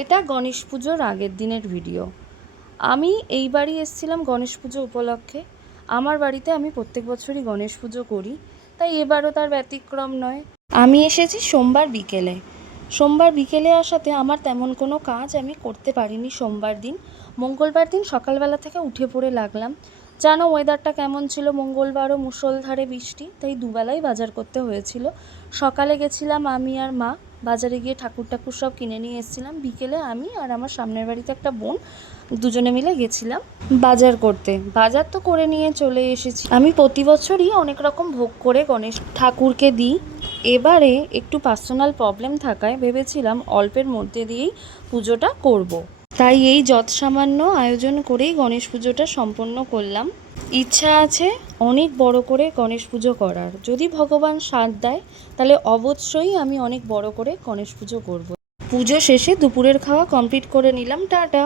এটা গণেশ পুজোর আগের দিনের ভিডিও। আমি এই বাড়ি এসেছিলাম গণেশ পুজো উপলক্ষে। আমার বাড়িতে আমি প্রত্যেক বছরই গণেশ পুজো করি, তাই এবারও তার ব্যতিক্রম নয়। আমি এসেছি সোমবার বিকেলে আসাতে আমার তেমন কোনো কাজ আমি করতে পারিনি সোমবার দিন। মঙ্গলবার দিন সকালবেলা থেকে উঠে পড়ে লাগলাম। জানো ওয়েদারটা কেমন ছিল, মঙ্গলবারও মুষলধারে বৃষ্টি, তাই দুবেলাই বাজার করতে হয়েছিল। সকালে গেছিলাম আমি আর মা, বাজারে গিয়ে ঠাকুর সব কিনে নিয়ে এসেছিলাম। বিকেলে আমি আর আমার সামনের বাড়িতে একটা বোন দুজনে মিলে গেছিলাম বাজার করতে। বাজার তো করে নিয়ে চলে এসেছি। আমি প্রতি বছরই অনেক রকম ভোগ করে গণেশ ঠাকুরকে দিই। এবারে একটু পার্সোনাল প্রবলেম থাকায় ভেবেছিলাম অল্পের মধ্যে দিয়েই পুজোটা করব। তাই এই যৎসামান্য আয়োজন করেই গণেশ পুজোটা সম্পন্ন করলাম। ইচ্ছা আছে অনেক বড় করে গণেশ পুজো করার। যদি ভগবান সাথ দেয় তাহলে অবশ্যই আমি অনেক বড় করে গণেশ পুজো করব। পুজো শেষে দুপুরের খাওয়া কমপ্লিট করে নিলাম। টাটা।